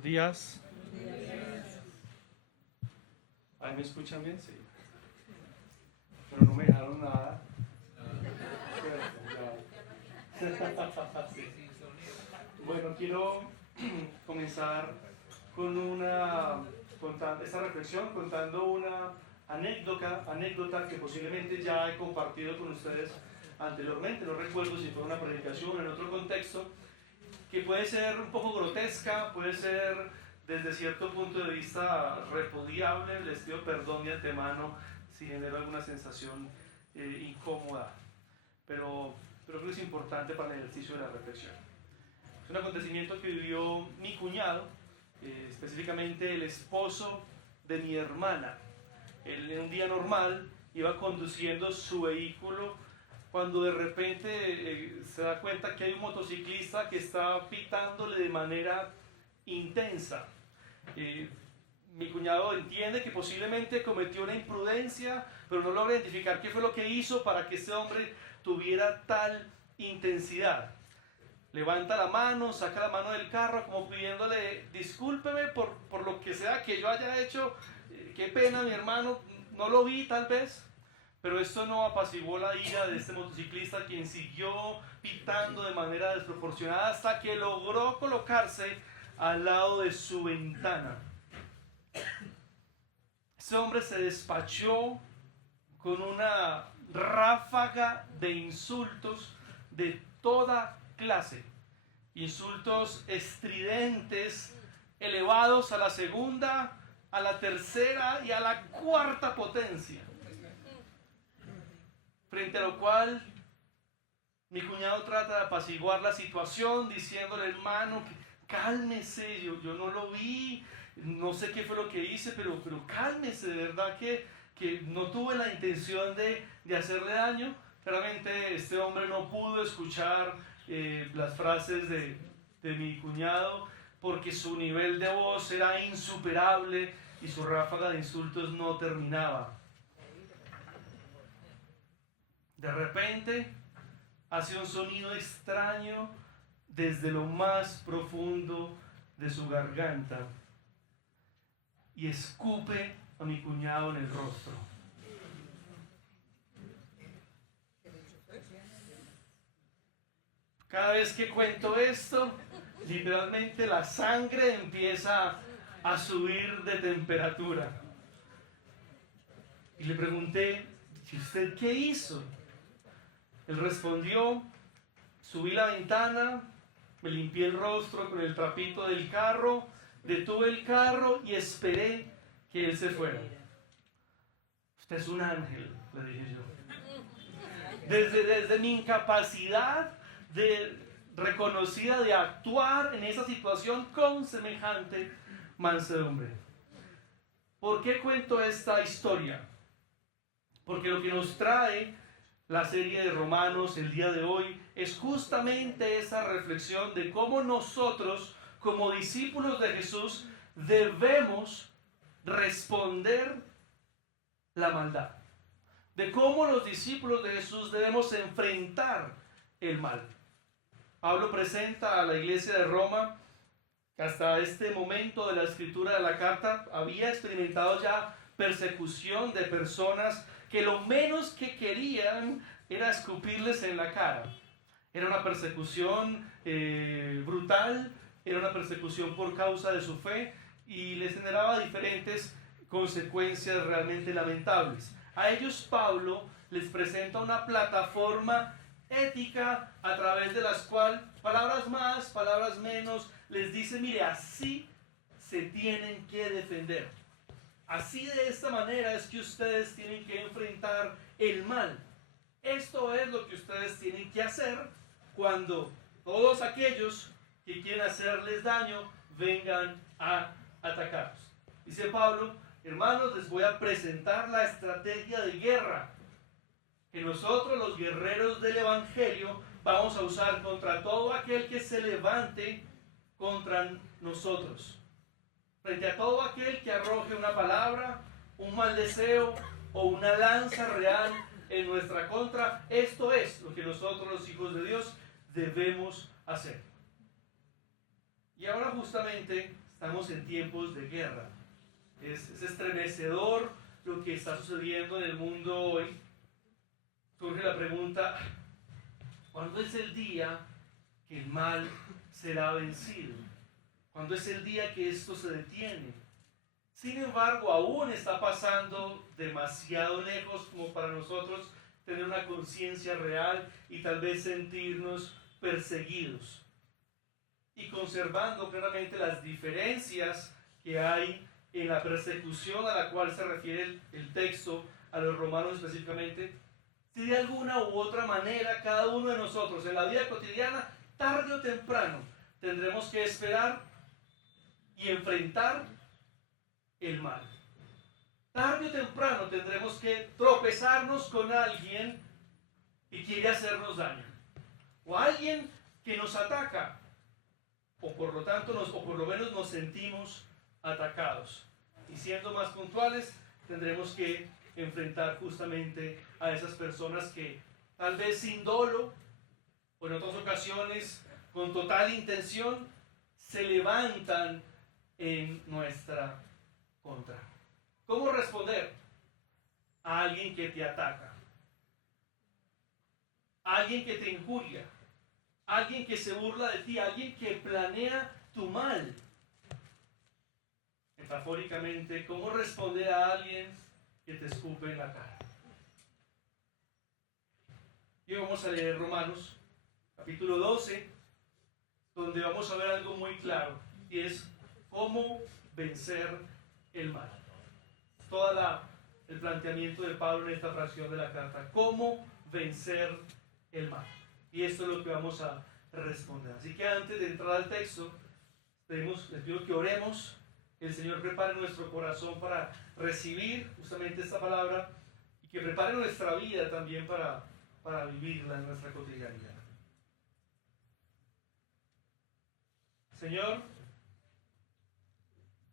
Buenos días. ¿Ahí me escuchan bien? Sí. Pero no me dejaron nada. Sí. Bueno, quiero comenzar con esta reflexión contando una anécdota que posiblemente ya he compartido con ustedes anteriormente. No recuerdo si fue una predicación en otro contexto, que puede ser un poco grotesca, puede ser desde cierto punto de vista repudiable. Les pido perdón de antemano si genero alguna sensación incómoda, pero creo que es importante para el ejercicio de la reflexión. Es un acontecimiento que vivió mi cuñado, específicamente el esposo de mi hermana. Él en un día normal iba conduciendo su vehículo cuando de repente se da cuenta que hay un motociclista que está pitándole de manera intensa. Mi cuñado entiende que posiblemente cometió una imprudencia, pero no logra identificar qué fue lo que hizo para que ese hombre tuviera tal intensidad. Levanta la mano, saca la mano del carro como pidiéndole: discúlpeme por lo que sea que yo haya hecho, qué pena, mi hermano, no lo vi tal vez. Pero esto no apaciguó la ira de este motociclista, quien siguió pitando de manera desproporcionada hasta que logró colocarse al lado de su ventana. Este hombre se despachó con una ráfaga de insultos de toda clase. Insultos estridentes, elevados a la segunda, a la tercera y a la cuarta potencia. Frente a lo cual mi cuñado trata de apaciguar la situación diciéndole: hermano, cálmese, yo no lo vi, no sé qué fue lo que hice, pero cálmese, de verdad que no tuve la intención de hacerle daño. Claramente este hombre no pudo escuchar las frases de mi cuñado, porque su nivel de voz era insuperable y su ráfaga de insultos no terminaba. De repente hace un sonido extraño desde lo más profundo de su garganta y escupe a mi cuñado en el rostro. Cada vez que cuento esto, literalmente la sangre empieza a subir de temperatura. Y le pregunté: ¿y usted qué hizo? Él respondió: subí la ventana, me limpié el rostro con el trapito del carro, detuve el carro y esperé que él se fuera. Usted es un ángel, le dije yo. Desde mi incapacidad reconocida de actuar en esa situación con semejante mansedumbre. ¿Por qué cuento esta historia? Porque lo que nos trae la serie de Romanos el día de hoy es justamente esa reflexión de cómo nosotros, como discípulos de Jesús, debemos responder la maldad. De cómo los discípulos de Jesús debemos enfrentar el mal. Pablo presenta a la iglesia de Roma que hasta este momento de la escritura de la carta había experimentado ya persecución de personas que lo menos que querían era escupirles en la cara. Era una persecución brutal, era una persecución por causa de su fe y les generaba diferentes consecuencias realmente lamentables. A ellos Pablo les presenta una plataforma ética a través de las cuales, palabras más, palabras menos, les dice: mire, así se tienen que defender. Así, de esta manera es que ustedes tienen que enfrentar el mal. Esto es lo que ustedes tienen que hacer cuando todos aquellos que quieren hacerles daño vengan a atacarlos. Dice Pablo: hermanos, les voy a presentar la estrategia de guerra que nosotros, los guerreros del Evangelio, vamos a usar contra todo aquel que se levante contra nosotros. Frente a todo aquel que arroje una palabra, un mal deseo o una lanza real en nuestra contra, esto es lo que nosotros, los hijos de Dios, debemos hacer. Y ahora justamente Estamos en tiempos de guerra. Es estremecedor lo que está sucediendo en el mundo hoy. Surge la pregunta, ¿cuándo es el día que el mal será vencido? ¿Cuándo es el día que esto se detiene? Sin embargo, aún está pasando demasiado lejos como para nosotros tener una conciencia real y tal vez sentirnos perseguidos. Y conservando claramente las diferencias que hay en la persecución a la cual se refiere el texto, a los romanos específicamente, si de alguna u otra manera cada uno de nosotros en la vida cotidiana, tarde o temprano, tendremos que esperar y enfrentar el mal. Tarde o temprano tendremos que tropezarnos con alguien que quiere hacernos daño, o alguien que nos ataca, o por lo tanto o por lo menos nos sentimos atacados. Y siendo más puntuales, tendremos que enfrentar justamente a esas personas que tal vez sin dolo o en otras ocasiones con total intención se levantan en nuestra contra. ¿Cómo responder a alguien que te ataca? A alguien que te injuria, a alguien que se burla de ti, a alguien que planea tu mal. Metafóricamente, ¿cómo responder a alguien que te escupe en la cara? Y hoy vamos a leer Romanos, capítulo 12, donde vamos a ver algo muy claro, y es cómo vencer el mal. Todo el planteamiento de Pablo en esta fracción de la carta, cómo vencer el mal. Y esto es lo que vamos a responder. Así que antes de entrar al texto, les pido que oremos, que el Señor prepare nuestro corazón para recibir justamente esta palabra y que prepare nuestra vida también para vivirla en nuestra cotidianidad. Señor,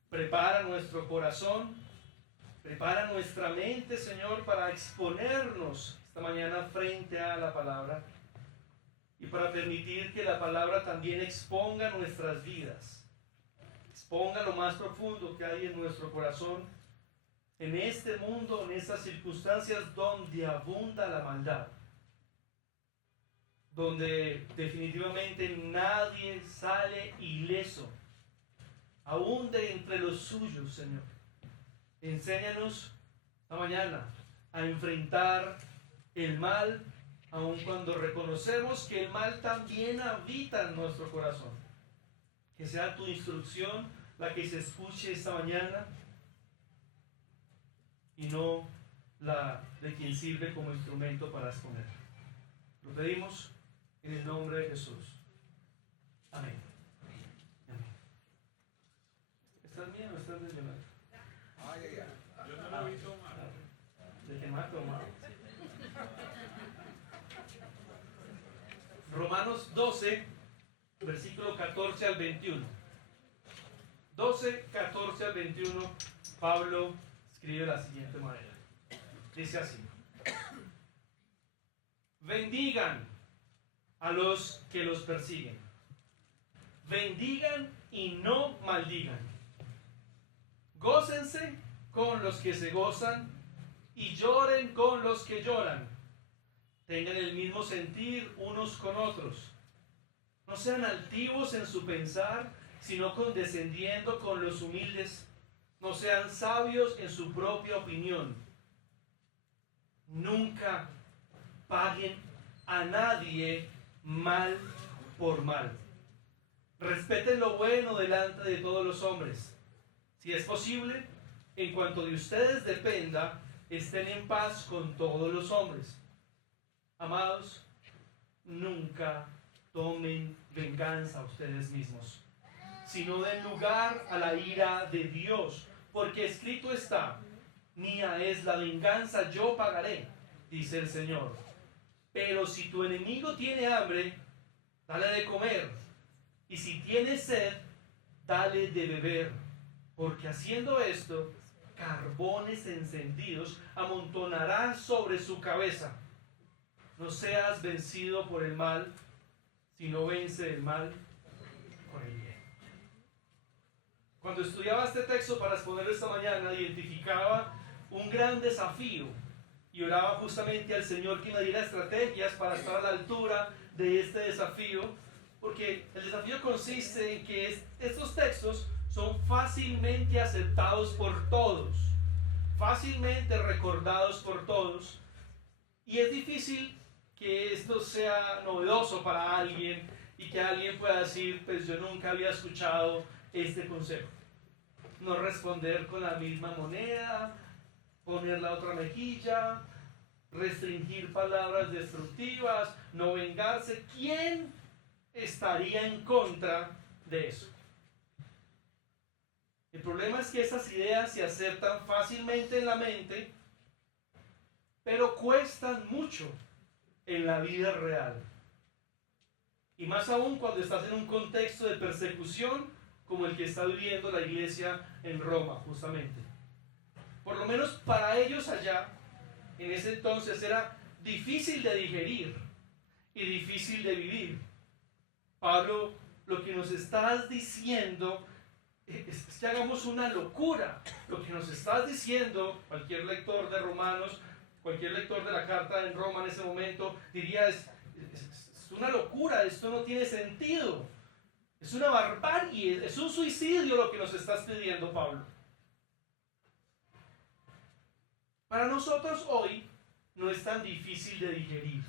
prepara nuestro corazón, prepara nuestra mente, Señor, para exponernos esta mañana frente a la palabra y para permitir que la palabra también exponga nuestras vidas, exponga lo más profundo que hay en nuestro corazón, en este mundo, en estas circunstancias donde abunda la maldad, donde definitivamente nadie sale ileso, aún de entre los suyos, Señor. Enséñanos esta mañana a enfrentar el mal, aun cuando reconocemos que el mal también habita en nuestro corazón. Que sea tu instrucción la que se escuche esta mañana y no la de quien sirve como instrumento para exponer. Lo pedimos en el nombre de Jesús. Amén. Amén. ¿Estás bien o estás desvelado? Yo no lo vi tomar. ¿De qué más tomar? Romanos 12, versículo 14 al 21. 12, 14 al 21, Pablo escribe de la siguiente manera. Dice así: bendigan a los que los persiguen. Bendigan y no maldigan. Gócense con los que se gozan y lloren con los que lloran. Tengan el mismo sentir unos con otros. No sean altivos en su pensar, sino condescendiendo con los humildes. No sean sabios en su propia opinión. Nunca paguen a nadie mal por mal. Respeten lo bueno delante de todos los hombres. Si es posible, en cuanto de ustedes dependa, estén en paz con todos los hombres. Amados, nunca tomen venganza a ustedes mismos, sino den lugar a la ira de Dios, porque escrito está: mía es la venganza, yo pagaré, dice el Señor. Pero si tu enemigo tiene hambre, dale de comer, y si tiene sed, dale de beber, porque haciendo esto, carbones encendidos amontonarás sobre su cabeza. No seas vencido por el mal, sino vence el mal con el bien. Cuando estudiaba este texto para exponerlo esta mañana, identificaba un gran desafío y oraba justamente al Señor que me diera estrategias para estar a la altura de este desafío, porque el desafío consiste en que estos textos son fácilmente aceptados por todos, fácilmente recordados por todos, y es difícil que esto sea novedoso para alguien y que alguien pueda decir, pues yo nunca había escuchado este consejo. No responder con la misma moneda, poner la otra mejilla, restringir palabras destructivas, no vengarse. ¿Quién estaría en contra de eso? El problema es que esas ideas se aceptan fácilmente en la mente, pero cuestan mucho en la vida real. Y más aún cuando estás en un contexto de persecución como el que está viviendo la iglesia en Roma, justamente. Por lo menos para ellos allá, en ese entonces, era difícil de digerir y difícil de vivir. Pablo, lo que nos estás diciendo es que hagamos una locura. Lo que nos estás diciendo, cualquier lector de Romanos, cualquier lector de la carta en Roma en ese momento, diría, es una locura, esto no tiene sentido. Es una barbarie, es un suicidio lo que nos estás pidiendo, Pablo. Para nosotros hoy no es tan difícil de digerir.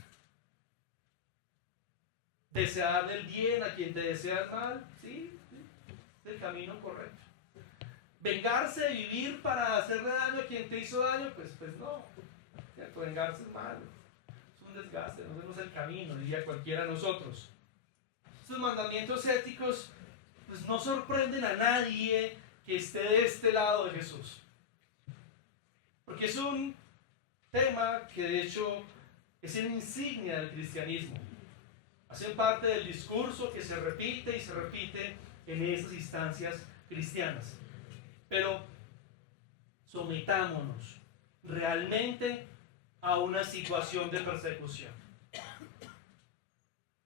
Desearle el bien a quien te desea el mal, sí, es el camino correcto. Vengarse de vivir para hacerle daño a quien te hizo daño, pues no. ¿Cierto? Vengarse es malo, es un desgaste, no es el camino, diría cualquiera de nosotros. Estos mandamientos éticos pues no sorprenden a nadie que esté de este lado de Jesús. Porque es un tema que de hecho es en insignia del cristianismo. Hacen parte del discurso que se repite y se repite en esas instancias cristianas. Pero sometámonos realmente a una situación de persecución,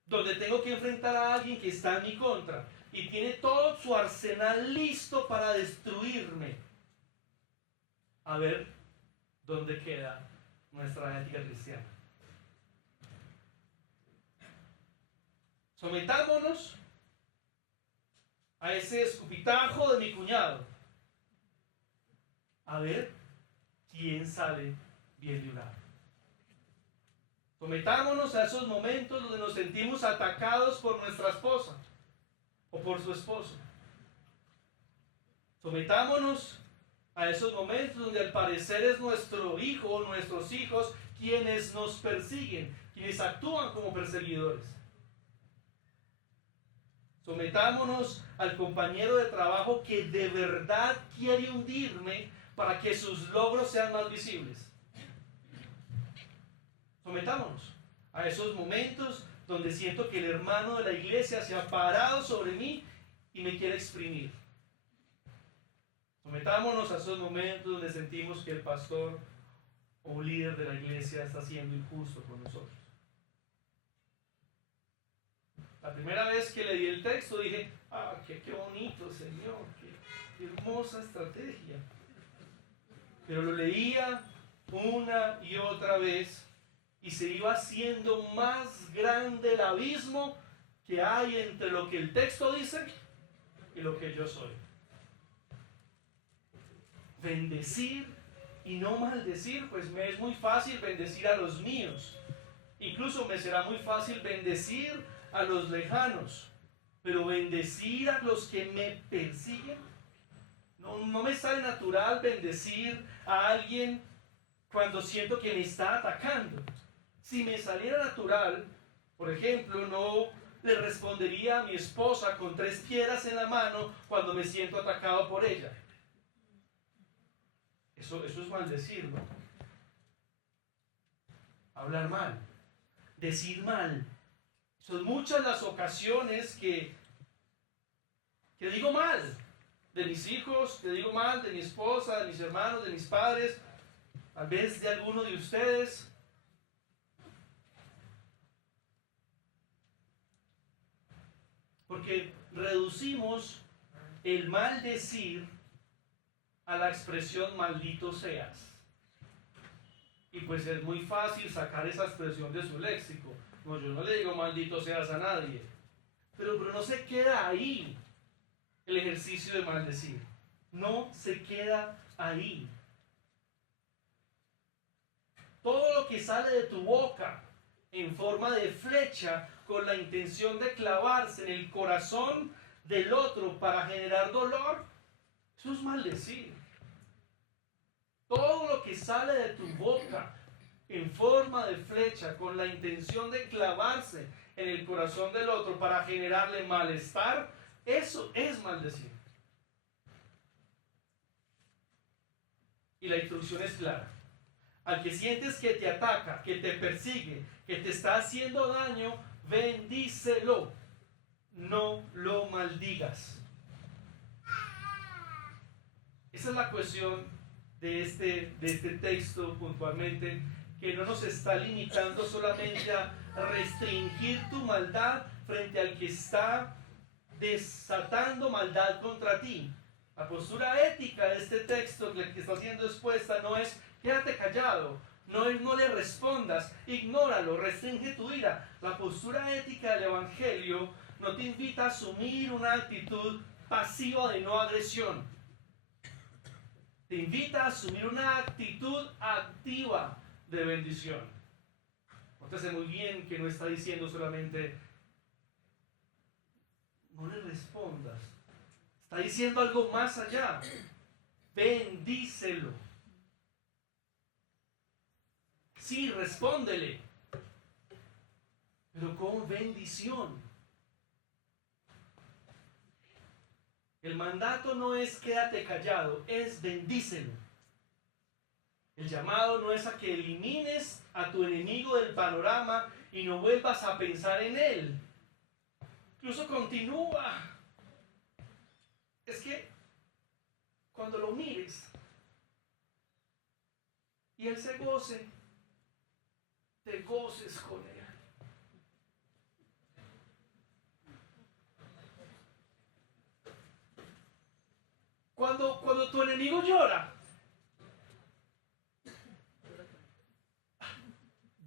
donde tengo que enfrentar a alguien que está en mi contra y tiene todo su arsenal listo para destruirme. A ver dónde queda nuestra ética cristiana. Sometámonos a ese escupitajo de mi cuñado. A ver quién sale bien librado. Sometámonos a esos momentos donde nos sentimos atacados por nuestra esposa o por su esposo. Sometámonos a esos momentos donde al parecer es nuestro hijo o nuestros hijos quienes nos persiguen, quienes actúan como perseguidores. Sometámonos al compañero de trabajo que de verdad quiere hundirme para que sus logros sean más visibles. Sometámonos a esos momentos donde siento que el hermano de la iglesia se ha parado sobre mí y me quiere exprimir. Sometámonos a esos momentos donde sentimos que el pastor o líder de la iglesia está siendo injusto con nosotros. La primera vez que leí el texto dije, qué bonito, Señor, qué hermosa estrategia. Pero lo leía una y otra vez y se iba haciendo más grande el abismo que hay entre lo que el texto dice y lo que yo soy. Bendecir y no maldecir, pues me es muy fácil bendecir a los míos. Incluso me será muy fácil bendecir a los lejanos, pero bendecir a los que me persiguen, no me sale natural bendecir a alguien cuando siento que me está atacando. Si me saliera natural, por ejemplo, no le respondería a mi esposa con 3 piedras en la mano cuando me siento atacado por ella. Eso es maldecir, ¿no? Hablar mal, decir mal. Son muchas las ocasiones que digo mal de mis hijos, que digo mal de mi esposa, de mis hermanos, de mis padres, tal vez de alguno de ustedes. Porque reducimos el maldecir a la expresión maldito seas. Y pues es muy fácil sacar esa expresión de su léxico. No, yo no le digo maldito seas a nadie. Pero no se queda ahí el ejercicio de maldecir. No se queda ahí. Todo lo que sale de tu boca en forma de flecha con la intención de clavarse en el corazón del otro para generar dolor, eso es maldecir. Todo lo que sale de tu boca en forma de flecha con la intención de clavarse en el corazón del otro para generarle malestar, eso es maldecir. Y la instrucción es clara. Al que sientes que te ataca, que te persigue, que te está haciendo daño, bendícelo. No lo maldigas. Esa es la cuestión de este texto puntualmente, que no nos está limitando solamente a restringir tu maldad frente al que está desatando maldad contra ti. La postura ética de este texto que está siendo expuesta no es quédate callado, no le respondas, ignóralo, restringe tu ira. La postura ética del Evangelio no te invita a asumir una actitud pasiva de no agresión. Te invita a asumir una actitud activa de bendición. Usted sabe muy bien que no está diciendo solamente no le respondas. Está diciendo algo más allá. Bendícelo. Sí, respóndele, pero con bendición. El mandato no es quédate callado, es bendícelo. El llamado no es a que elimines a tu enemigo del panorama y no vuelvas a pensar en él. Incluso continúa. Es que cuando lo mires y él se goce, te goces con él. Cuando tu enemigo llora,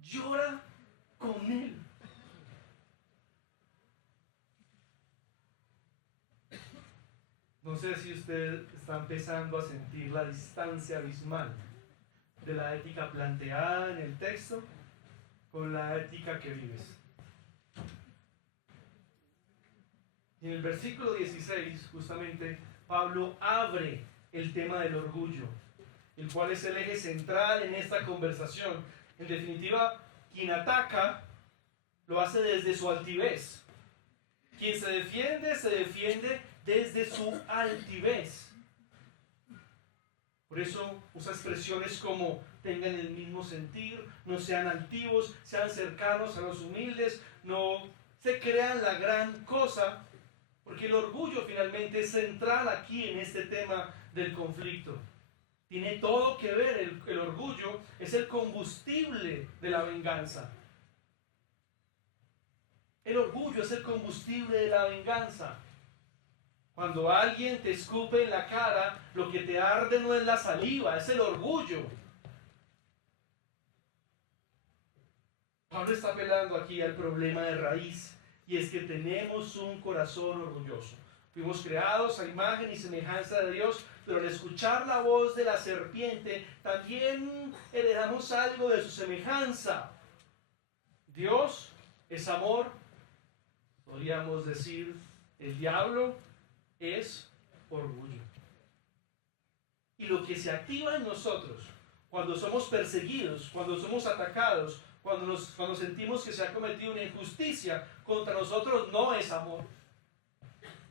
llora con él. No sé si usted está empezando a sentir la distancia abismal de la ética planteada en el texto con la ética que vives. Y en el versículo 16, justamente, Pablo abre el tema del orgullo, el cual es el eje central en esta conversación. En definitiva, quien ataca lo hace desde su altivez. Quien se defiende desde su altivez. Por eso usa expresiones como tengan el mismo sentir, no sean altivos, sean cercanos a los humildes, no se crean la gran cosa, porque el orgullo finalmente es central aquí en este tema del conflicto. Tiene todo que ver, el orgullo es el combustible de la venganza. El orgullo es el combustible de la venganza. Cuando alguien te escupe en la cara, lo que te arde no es la saliva, es el orgullo. Pablo está apelando aquí al problema de raíz, y es que tenemos un corazón orgulloso. Fuimos creados a imagen y semejanza de Dios, pero al escuchar la voz de la serpiente, también heredamos algo de su semejanza. Dios es amor, podríamos decir, el diablo es orgullo. Y lo que se activa en nosotros cuando somos perseguidos, cuando somos atacados, cuando sentimos que se ha cometido una injusticia contra nosotros, no es amor.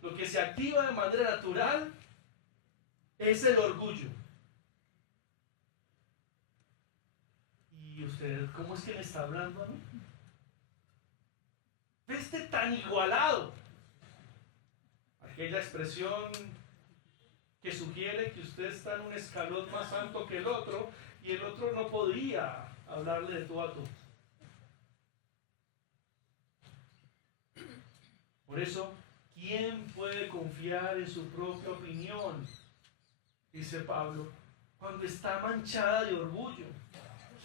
Lo que se activa de manera natural es el orgullo. ¿Y usted cómo es que me está hablando a mí? Este tan igualado. Aquella expresión que sugiere que usted está en un escalón más alto que el otro y el otro no podía hablarle de tú a tú. Por eso, ¿quién puede confiar en su propia opinión? Dice Pablo, cuando está manchada de orgullo.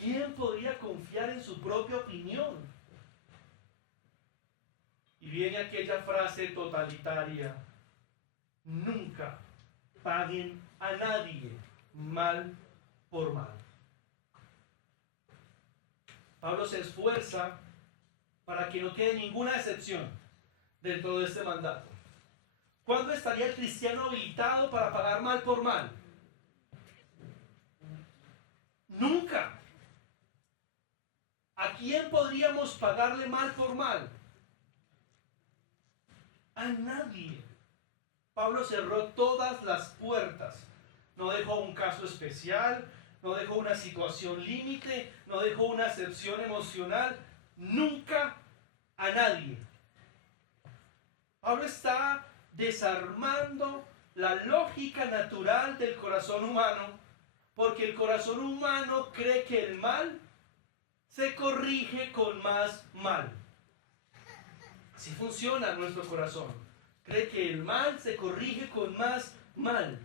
¿Quién podría confiar en su propia opinión? Y viene aquella frase totalitaria, nunca paguen a nadie mal por mal. Pablo se esfuerza para que no quede ninguna excepción dentro de este mandato. ¿Cuándo estaría el cristiano habilitado para pagar mal por mal? Nunca. ¿A quién podríamos pagarle mal por mal? A nadie. Pablo cerró todas las puertas. No dejó un caso especial, no dejó una situación límite, no dejó una excepción emocional. Nunca a nadie. Pablo está desarmando la lógica natural del corazón humano, porque el corazón humano cree que el mal se corrige con más mal. Así funciona nuestro corazón. Cree que el mal se corrige con más mal.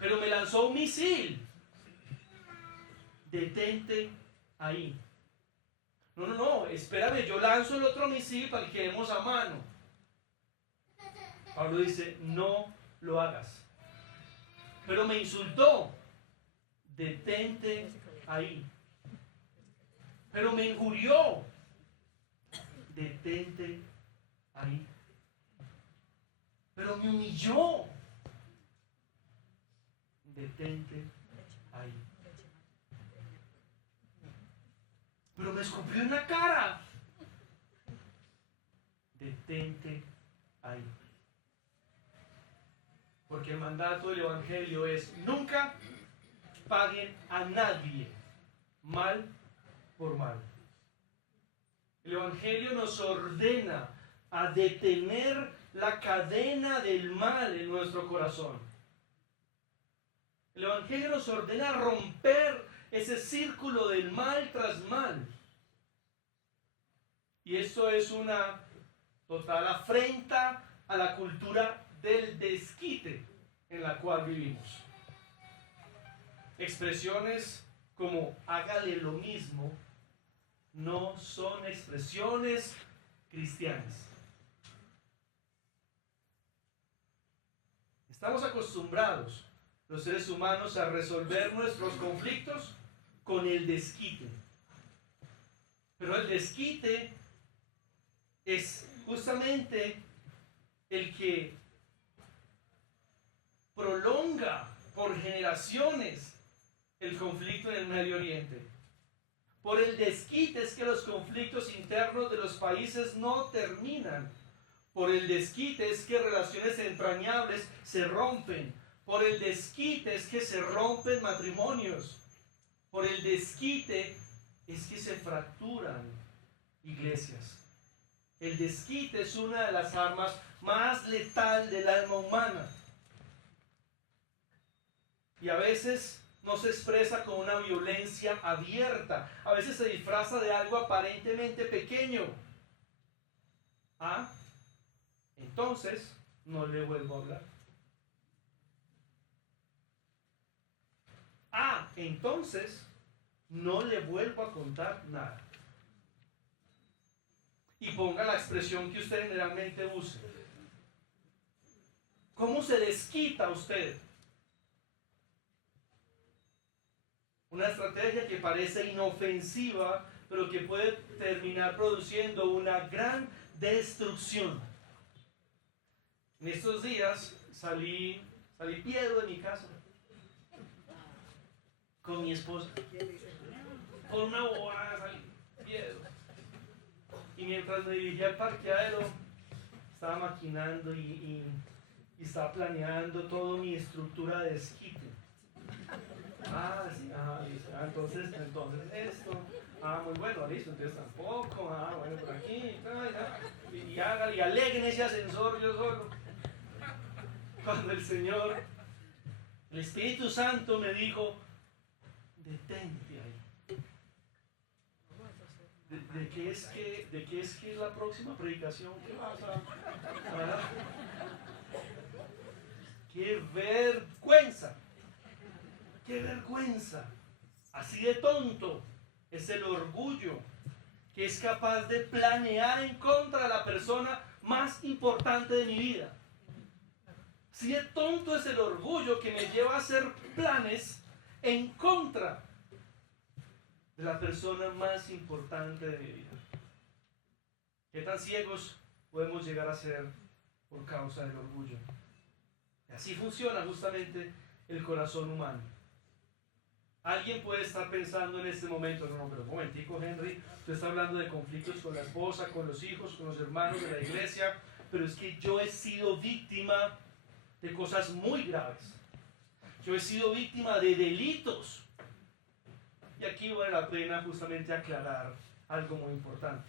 Pero me lanzó un misil. Detente ahí. No, espérame, yo lanzo el otro misil para que quedemos a mano. Pablo dice, no lo hagas. Pero me insultó. Detente ahí. Pero me injurió. Detente ahí. Pero me humilló. Detente ahí. Pero me escupió en la cara. Detente ahí. Porque el mandato del Evangelio es nunca paguen a nadie mal por mal. El Evangelio nos ordena a detener la cadena del mal en nuestro corazón. El Evangelio nos ordena romper ese círculo del mal tras mal. Y esto es una total afrenta a la cultura del desquite en la cual vivimos. Expresiones como hágale lo mismo no son expresiones cristianas. Estamos acostumbrados, los seres humanos, a resolver nuestros conflictos con el desquite. Pero el desquite es justamente el que prolonga por generaciones el conflicto en el Medio Oriente. Por el desquite es que los conflictos internos de los países no terminan. Por el desquite es que relaciones entrañables se rompen. Por el desquite es que se rompen matrimonios. Por el desquite es que se fracturan iglesias. El desquite es una de las armas más letal del alma humana. Y a veces no se expresa con una violencia abierta. A veces se disfraza de algo aparentemente pequeño. Ah, entonces no le vuelvo a hablar. Ah, entonces no le vuelvo a contar nada. Y ponga la expresión que usted generalmente use. ¿Cómo se desquita usted? Una estrategia que parece inofensiva, pero que puede terminar produciendo una gran destrucción. En estos días salí Piedro de mi casa con mi esposa. Por una bobada salí Piedro. Y mientras me dirigía al parqueadero, estaba maquinando y estaba planeando toda mi estructura de desquite. Sí, entonces esto. Muy bueno, listo, entonces tampoco. Bueno, por aquí. Y hágale, y alegre en ese ascensor yo solo. Cuando el Señor, el Espíritu Santo me dijo, detente ahí. ¿De qué es que la próxima predicación que vas a dar? ¡Qué vergüenza! ¡Qué vergüenza! Así de tonto es el orgullo que es capaz de planear en contra de la persona más importante de mi vida. Así de tonto es el orgullo que me lleva a hacer planes en contra de la persona más importante de mi vida. ¿Qué tan ciegos podemos llegar a ser por causa del orgullo? Y así funciona justamente el corazón humano. Alguien puede estar pensando en este momento, no, pero un momentico, Henry, usted está hablando de conflictos con la esposa, con los hijos, con los hermanos de la iglesia, pero es que yo he sido víctima de cosas muy graves. Yo he sido víctima de delitos. Y aquí vale la pena justamente aclarar algo muy importante.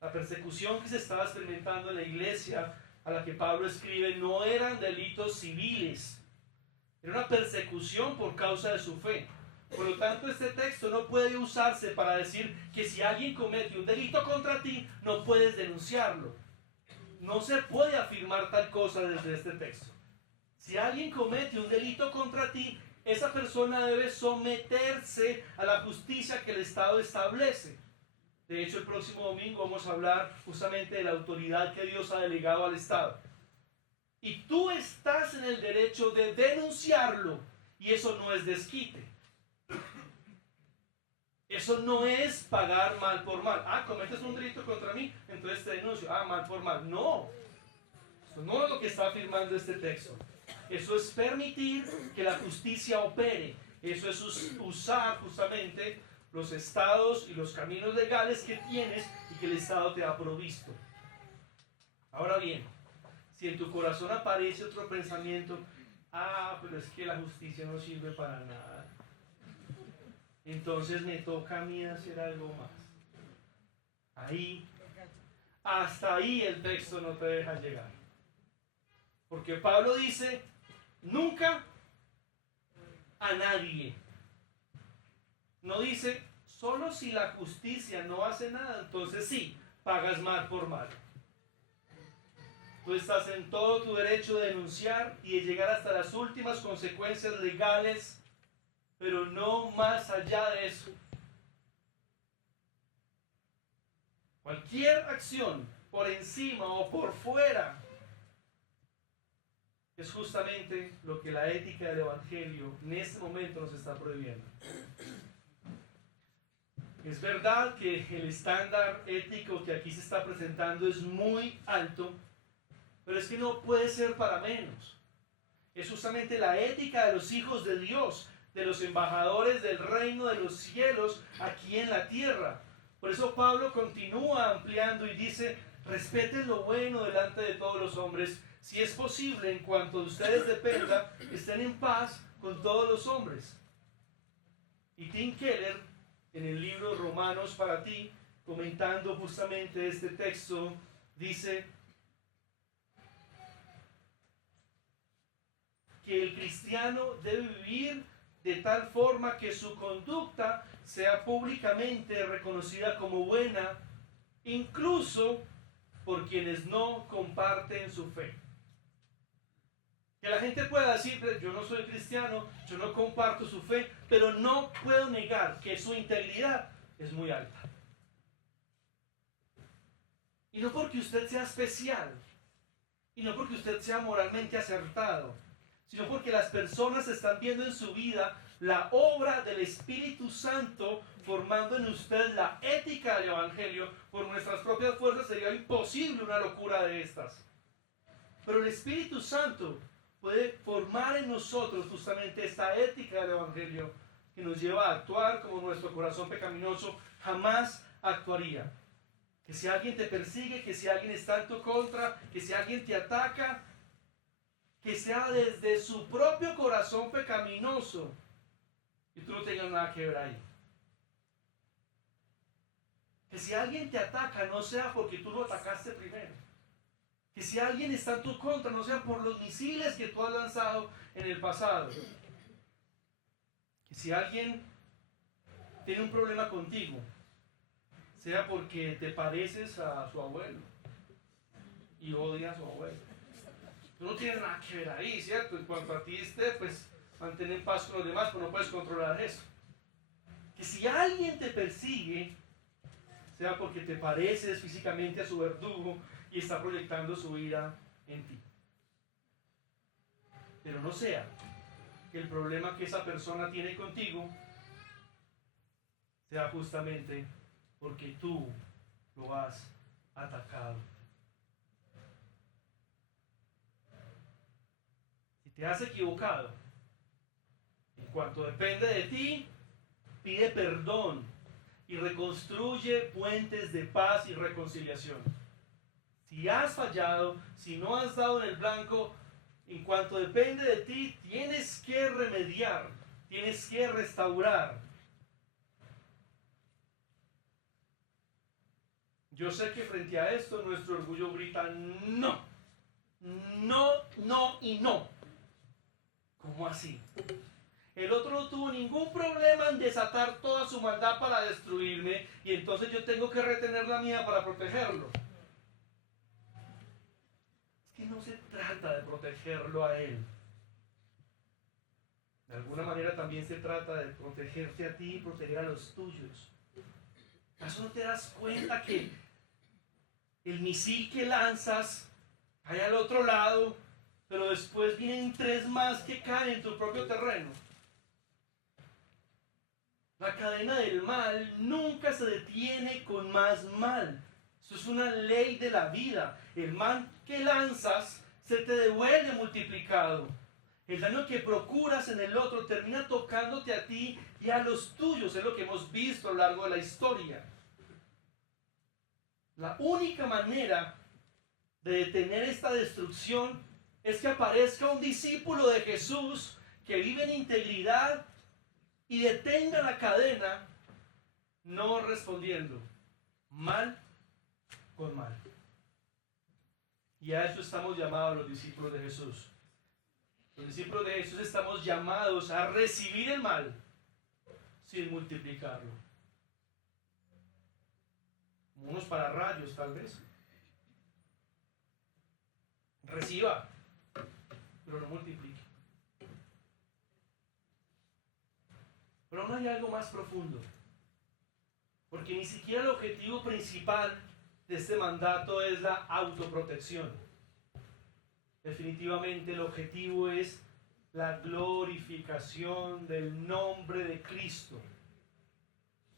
La persecución que se estaba experimentando en la iglesia a la que Pablo escribe no eran delitos civiles. Era una persecución por causa de su fe. Por lo tanto, este texto no puede usarse para decir que si alguien comete un delito contra ti, no puedes denunciarlo. No se puede afirmar tal cosa desde este texto. Si alguien comete un delito contra ti, esa persona debe someterse a la justicia que el Estado establece. De hecho, el próximo domingo vamos a hablar justamente de la autoridad que Dios ha delegado al Estado. Y tú estás en el derecho de denunciarlo, y eso no es desquite. Eso no es pagar mal por mal. Ah, cometes un delito contra mí, entonces te denuncio. Ah, mal por mal. No. Eso no es lo que está afirmando este texto. Eso es permitir que la justicia opere. Eso es usar justamente los estados y los caminos legales que tienes y que el Estado te ha provisto. Ahora bien, si en tu corazón aparece otro pensamiento, pero es que la justicia no sirve para nada, entonces me toca a mí hacer algo más. Hasta ahí el texto no te deja llegar. Porque Pablo dice, nunca a nadie. No dice, solo si la justicia no hace nada, entonces sí, pagas mal por mal. Tú estás en todo tu derecho de denunciar y de llegar hasta las últimas consecuencias legales, pero no más allá de eso. Cualquier acción por encima o por fuera es justamente lo que la ética del Evangelio en este momento nos está prohibiendo. Es verdad que el estándar ético que aquí se está presentando es muy alto, pero es que no puede ser para menos. Es justamente la ética de los hijos de Dios, de los embajadores del reino de los cielos aquí en la tierra. Por eso Pablo continúa ampliando y dice, respeten lo bueno delante de todos los hombres. Si es posible, en cuanto de ustedes dependa, estén en paz con todos los hombres. Y Tim Keller, en el libro Romanos para ti, comentando justamente este texto, dice que el cristiano debe vivir de tal forma que su conducta sea públicamente reconocida como buena, incluso por quienes no comparten su fe. Que la gente pueda decir, yo no soy cristiano, yo no comparto su fe, pero no puedo negar que su integridad es muy alta. Y no porque usted sea especial, y no porque usted sea moralmente acertado, sino porque las personas están viendo en su vida la obra del Espíritu Santo formando en usted la ética del Evangelio. Por nuestras propias fuerzas sería imposible una locura de estas. Pero el Espíritu Santo puede formar en nosotros justamente esta ética del Evangelio que nos lleva a actuar como nuestro corazón pecaminoso jamás actuaría. Que si alguien te persigue, que si alguien está en tu contra, que si alguien te ataca, que sea desde su propio corazón pecaminoso y tú no tengas nada que ver ahí. Que si alguien te ataca no sea porque tú lo atacaste primero. Que si alguien está en tu contra no sea por los misiles que tú has lanzado en el pasado. Que si alguien tiene un problema contigo, sea porque te pareces a su abuelo y odias a su abuelo. Tú no tienes nada que ver ahí, ¿cierto? En cuanto a ti esté, pues mantén en paz con los demás, pero no puedes controlar eso. Que si alguien te persigue, sea porque te pareces físicamente a su verdugo y está proyectando su ira en ti. Pero no sea que el problema que esa persona tiene contigo sea justamente porque tú lo has atacado. Si te has equivocado, en cuanto depende de ti, pide perdón y reconstruye puentes de paz y reconciliación. Si has fallado, si no has dado en el blanco, en cuanto depende de ti, tienes que remediar, tienes que restaurar. Yo sé que frente a esto nuestro orgullo grita no, no, no y no. ¿Cómo así? El otro no tuvo ningún problema en desatar toda su maldad para destruirme y entonces yo tengo que retener la mía para protegerlo. Es que no se trata de protegerlo a él. De alguna manera también se trata de protegerte a ti y proteger a los tuyos. ¿Acaso no te das cuenta que el misil que lanzas cae al otro lado, pero después vienen 3 más que caen en tu propio terreno? La cadena del mal nunca se detiene con más mal. Eso es una ley de la vida. El mal que lanzas se te devuelve multiplicado. El daño que procuras en el otro termina tocándote a ti y a los tuyos. Es lo que hemos visto a lo largo de la historia. La única manera de detener esta destrucción es que aparezca un discípulo de Jesús que vive en integridad y detenga la cadena, no respondiendo mal con mal. Y a eso estamos llamados los discípulos de Jesús. Los discípulos de Jesús estamos llamados a recibir el mal sin multiplicarlo. Como unos pararrayos, tal vez. Reciba, pero no multiplique. Pero aún hay algo más profundo. Porque ni siquiera el objetivo principal de este mandato es la autoprotección. Definitivamente el objetivo es la glorificación del nombre de Cristo.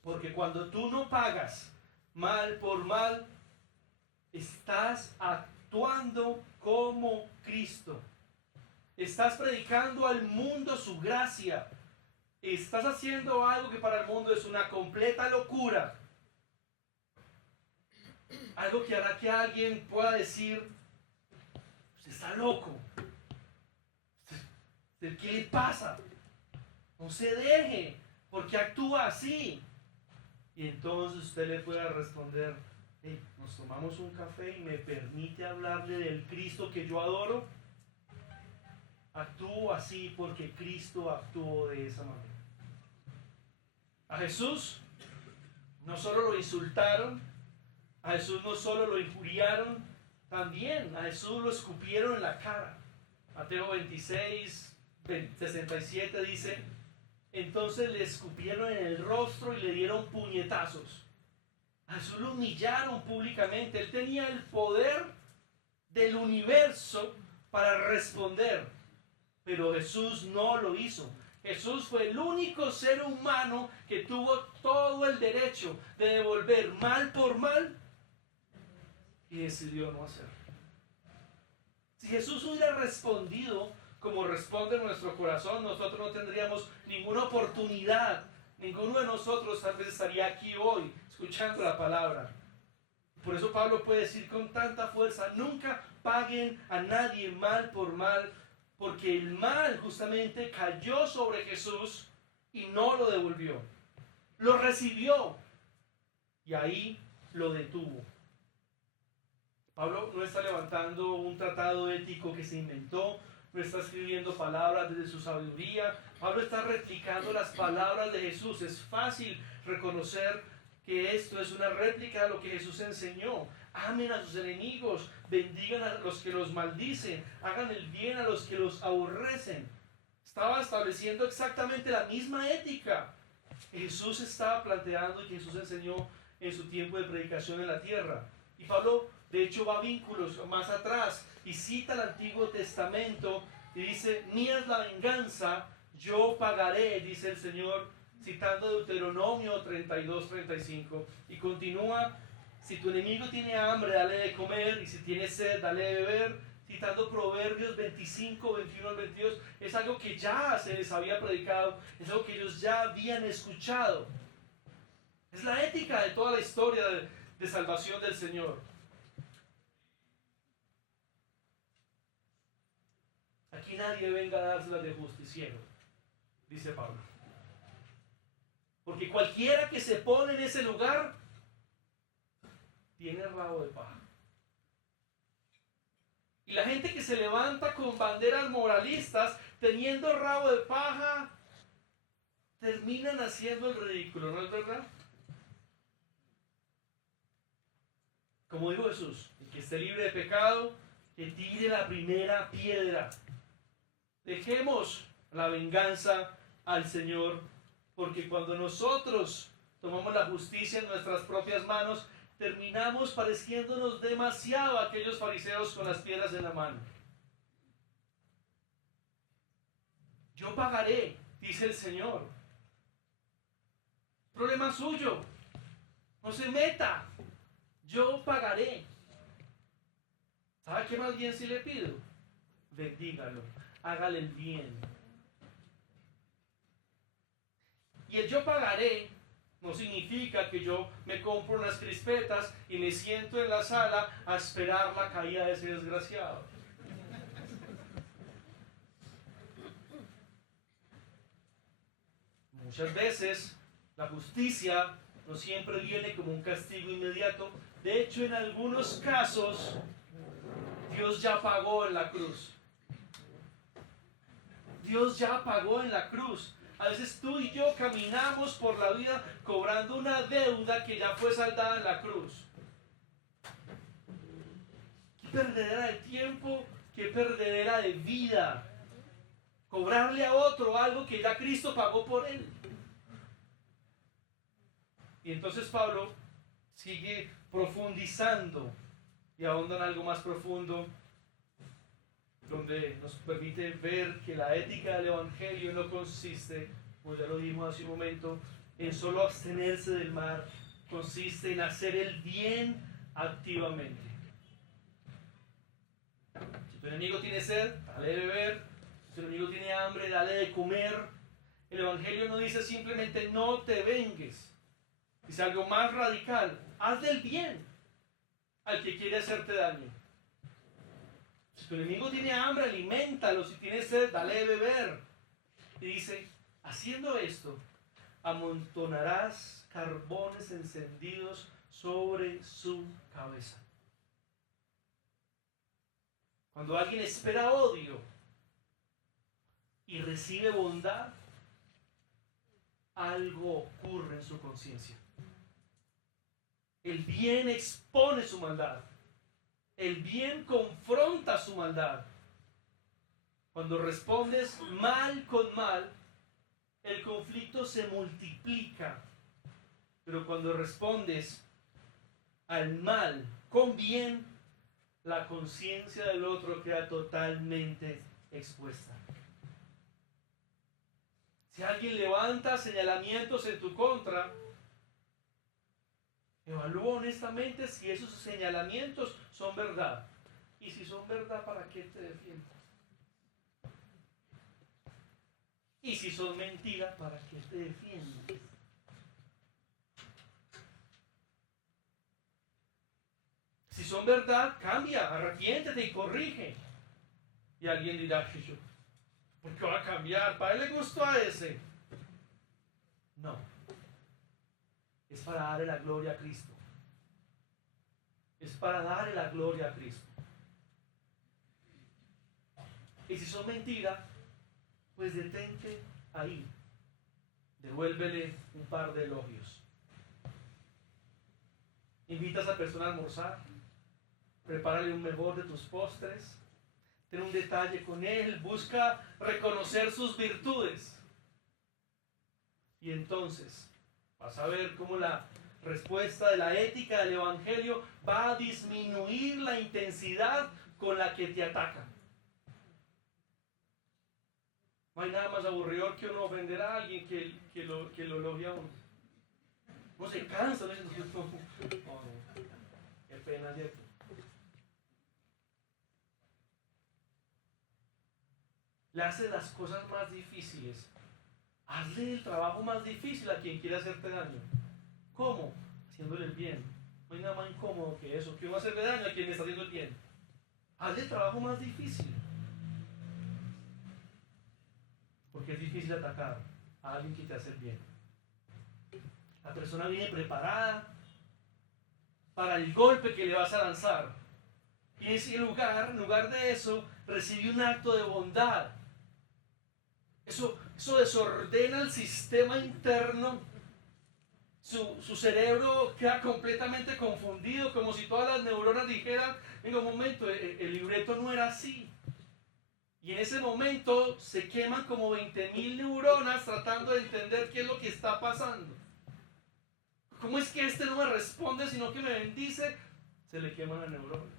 Porque cuando tú no pagas mal por mal, estás actuando como Cristo. Estás predicando al mundo su gracia. Estás haciendo algo que para el mundo es una completa locura. Algo que hará que alguien pueda decir, usted está loco. ¿Qué le pasa? No se deje, porque actúa así. Y entonces usted le pueda responder, hey, nos tomamos un café y me permite hablarle del Cristo que yo adoro. Actúo así porque Cristo actuó de esa manera. A Jesús no solo lo insultaron, a Jesús no solo lo injuriaron, también a Jesús lo escupieron en la cara. Mateo 26, 67 dice, entonces le escupieron en el rostro y le dieron puñetazos. A Jesús lo humillaron públicamente. Él tenía el poder del universo para responder, pero Jesús no lo hizo. Jesús fue el único ser humano que tuvo todo el derecho de devolver mal por mal y decidió no hacerlo. Si Jesús hubiera respondido como responde nuestro corazón, nosotros no tendríamos ninguna oportunidad. Ninguno de nosotros tal vez estaría aquí hoy escuchando la palabra. Por eso Pablo puede decir con tanta fuerza, nunca paguen a nadie mal por mal, porque el mal justamente cayó sobre Jesús y no lo devolvió. Lo recibió y ahí lo detuvo. Pablo no está levantando un tratado ético que se inventó, no está escribiendo palabras desde su sabiduría. Pablo está replicando las palabras de Jesús. Es fácil reconocer que esto es una réplica de lo que Jesús enseñó. Amen a sus enemigos, bendigan a los que los maldicen, hagan el bien a los que los aborrecen. Estaba estableciendo exactamente la misma ética que Jesús estaba planteando y que Jesús enseñó en su tiempo de predicación en la tierra. Y Pablo, de hecho, va vínculos más atrás y cita el Antiguo Testamento y dice: mía es la venganza, yo pagaré, dice el Señor, citando Deuteronomio 32-35. Y continúa: si tu enemigo tiene hambre, dale de comer, y si tiene sed, dale de beber, citando Proverbios 25, 21 al 22. Es algo que ya se les había predicado, es algo que ellos ya habían escuchado. Es la ética de toda la historia de salvación del Señor. Aquí nadie venga a dárselas de justiciero, dice Pablo. Porque cualquiera que se pone en ese lugar tiene rabo de paja. Y la gente que se levanta con banderas moralistas, teniendo rabo de paja, terminan haciendo el ridículo, ¿no es verdad? Como dijo Jesús: el que esté libre de pecado, que tire la primera piedra. Dejemos la venganza al Señor, porque cuando nosotros tomamos la justicia en nuestras propias manos, terminamos pareciéndonos demasiado a aquellos fariseos con las piedras en la mano. Yo pagaré, dice el Señor. Problema suyo. No se meta. Yo pagaré. ¿Sabe qué más bien si le pido? Bendígalo. Hágale el bien. Y el yo pagaré no significa que yo me compro unas crispetas y me siento en la sala a esperar la caída de ese desgraciado. Muchas veces la justicia no siempre viene como un castigo inmediato. De hecho, en algunos casos, Dios ya pagó en la cruz. Dios ya pagó en la cruz. A veces tú y yo caminamos por la vida cobrando una deuda que ya fue saldada en la cruz. Qué perdedera de tiempo, qué perdedera de vida. Cobrarle a otro algo que ya Cristo pagó por él. Y entonces Pablo sigue profundizando y ahonda en algo más profundo, donde nos permite ver que la ética del Evangelio no consiste, como ya lo dijimos hace un momento, en solo abstenerse del mal, consiste en hacer el bien activamente. Si tu enemigo tiene sed, dale de beber. Si tu enemigo tiene hambre, dale de comer. El Evangelio no dice simplemente no te vengues. Dice algo más radical: haz del bien al que quiere hacerte daño. Si tu enemigo tiene hambre, aliméntalo. Si tiene sed, dale de beber. Y dice: haciendo esto, amontonarás carbones encendidos sobre su cabeza. Cuando alguien espera odio y recibe bondad, algo ocurre en su conciencia. El bien expone su maldad. El bien confronta su maldad. Cuando respondes mal con mal, el conflicto se multiplica. Pero cuando respondes al mal con bien, la conciencia del otro queda totalmente expuesta. Si alguien levanta señalamientos en tu contra, evalúa honestamente si esos señalamientos son verdad. Y si son verdad, ¿para qué te defiendes? Y si son mentira, ¿para qué te defiendes? Si son verdad, cambia, arrepiéntete y corrige. Y alguien dirá: ¿por qué va a cambiar? ¿Para él le gustó a ese? No. Es para darle la gloria a Cristo. Es para darle la gloria a Cristo. Y si son mentiras, pues detente ahí. Devuélvele un par de elogios. Invita a esa persona a almorzar, prepárale un mejor de tus postres, ten un detalle con él, busca reconocer sus virtudes. Y entonces vas a ver cómo la respuesta de la ética del Evangelio va a disminuir la intensidad con la que te atacan. No hay nada más aburridor que uno ofender a alguien que lo elogia a uno. Uno se cansa, ¿no? No, qué pena, ¿cierto? Le haces las cosas más difíciles. Hazle el trabajo más difícil a quien quiere hacerte daño. ¿Cómo? Haciéndole el bien. No hay nada más incómodo que eso, que uno hacerle daño a quien le está haciendo el bien. Hazle el trabajo más difícil. Porque es difícil atacar a alguien que te hace el bien. La persona viene preparada para el golpe que le vas a lanzar. Y en ese lugar, en lugar de eso, recibe un acto de bondad. Eso desordena el sistema interno. Su cerebro queda completamente confundido, como si todas las neuronas dijeran, en un momento, el libreto no era así. Y en ese momento se queman como 20.000 neuronas tratando de entender qué es lo que está pasando. ¿Cómo es que este no me responde, sino que me bendice? Se le quema la neurona.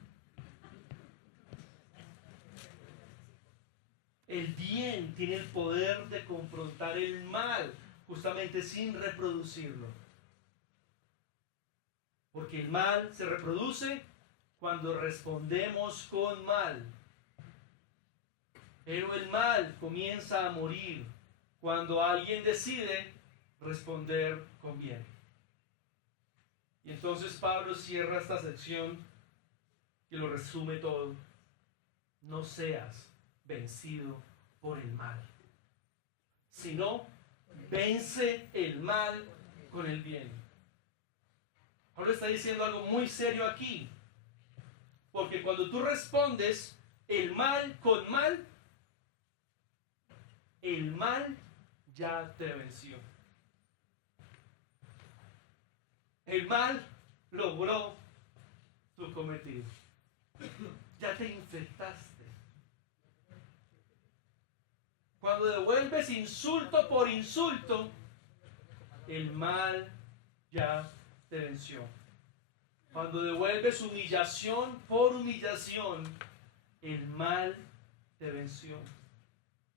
El bien tiene el poder de confrontar el mal, justamente sin reproducirlo. Porque el mal se reproduce cuando respondemos con mal. Pero el mal comienza a morir cuando alguien decide responder con bien. Y entonces Pablo cierra esta sección que lo resume todo. No seas vencido por el mal, sino vence el mal con el bien. Pablo está diciendo algo muy serio aquí, porque cuando tú respondes el mal con mal, el mal ya te venció. El mal logró su cometido. Ya te infectaste. Cuando devuelves insulto por insulto, el mal ya te venció. Cuando devuelves humillación por humillación, el mal te venció.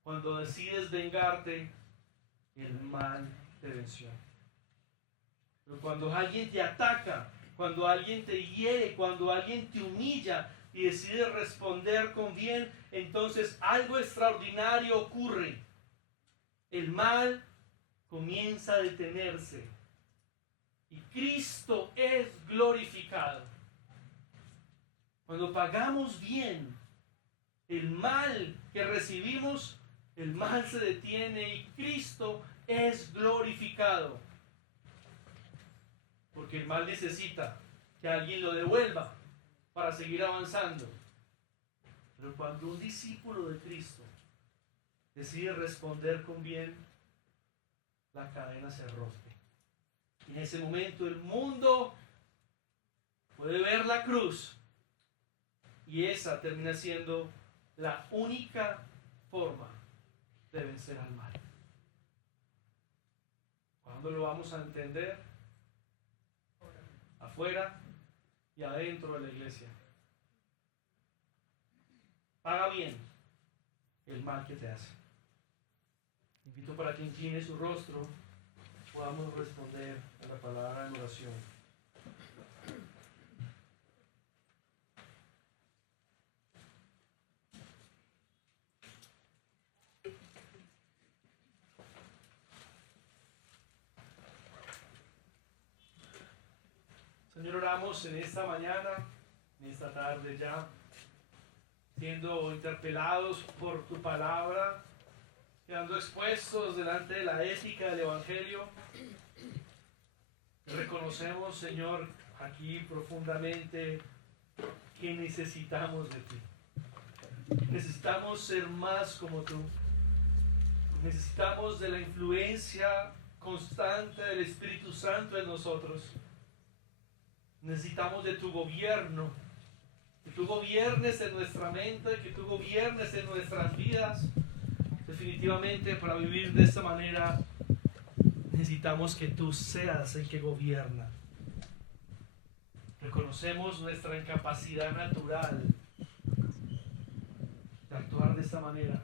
Cuando decides vengarte, el mal te venció. Pero cuando alguien te ataca, cuando alguien te hiere, cuando alguien te humilla y decides responder con bien, entonces algo extraordinario ocurre. El mal comienza a detenerse y Cristo es glorificado. Cuando pagamos bien el mal que recibimos, el mal se detiene y Cristo es glorificado. Porque el mal necesita que alguien lo devuelva para seguir avanzando. Pero cuando un discípulo de Cristo decide responder con bien, la cadena se rompe. Y en ese momento el mundo puede ver la cruz y esa termina siendo la única forma de vencer al mal. ¿Cuándo lo vamos a entender? Afuera y adentro de la iglesia. Paga bien el mal que te hace. Invito para que incline su rostro, podamos responder a la palabra en oración. Señor, oramos en esta mañana, en esta tarde ya, siendo interpelados por tu palabra, quedando expuestos delante de la ética del Evangelio. Reconocemos, Señor, aquí profundamente que necesitamos de ti. Necesitamos ser más como tú. Necesitamos de la influencia constante del Espíritu Santo en nosotros. Necesitamos de tu gobierno, que tú gobiernes en nuestra mente, que tú gobiernes en nuestras vidas. Definitivamente, para vivir de esta manera necesitamos que tú seas el que gobierna. Reconocemos nuestra incapacidad natural de actuar de esta manera,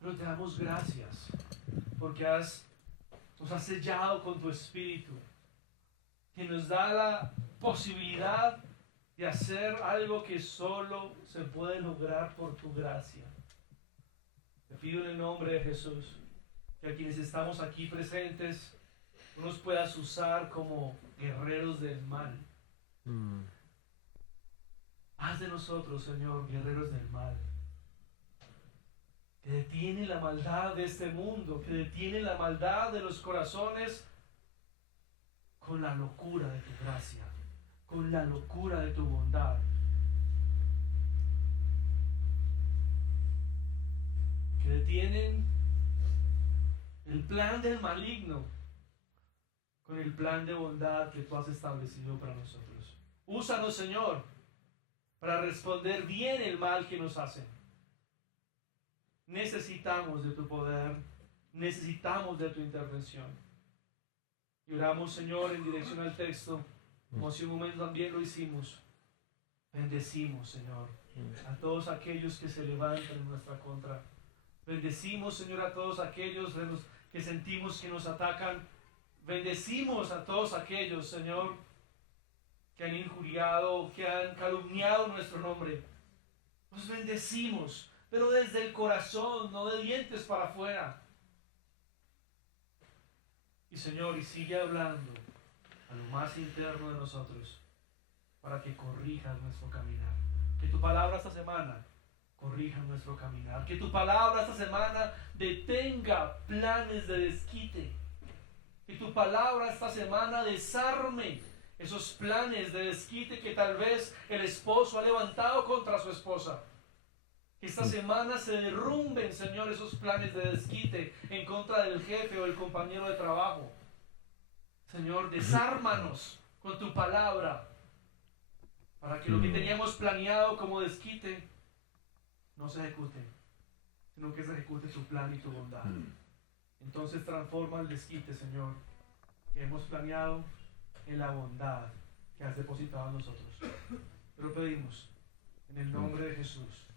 pero te damos gracias porque nos has sellado con tu Espíritu, que nos da la posibilidad de hacer algo que solo se puede lograr por tu gracia. Te pido en el nombre de Jesús que a quienes estamos aquí presentes tú nos puedas usar como guerreros del mal. Haz de nosotros, Señor, guerreros del mal, que detiene la maldad de este mundo, que detiene la maldad de los corazones con la locura de tu gracia, con la locura de tu bondad. Que detienen el plan del maligno con el plan de bondad que tú has establecido para nosotros. Úsanos, Señor, para responder bien el mal que nos hacen. Necesitamos de tu poder, necesitamos de tu intervención. Y oramos, Señor, en dirección al texto, como hace un momento también lo hicimos. Bendecimos, Señor, a todos aquellos que se levantan en nuestra contra. Bendecimos, Señor, a todos aquellos que sentimos que nos atacan. Bendecimos a todos aquellos, Señor, que han injuriado, que han calumniado nuestro nombre. Los bendecimos, pero desde el corazón, no de dientes para afuera. Y Señor, y sigue hablando a lo más interno de nosotros para que corrijas nuestro caminar. Que tu palabra esta semana corrija nuestro caminar. Que tu palabra esta semana detenga planes de desquite. Que tu palabra esta semana desarme esos planes de desquite que tal vez el esposo ha levantado contra su esposa. Que esta semana se derrumben, Señor, esos planes de desquite en contra del jefe o el compañero de trabajo. Señor, desármanos con tu palabra para que lo que teníamos planeado como desquite no se ejecute, sino que se ejecute tu plan y tu bondad. Entonces transforma el desquite, Señor, que hemos planeado en la bondad que has depositado en nosotros. Te lo pedimos en el nombre de Jesús.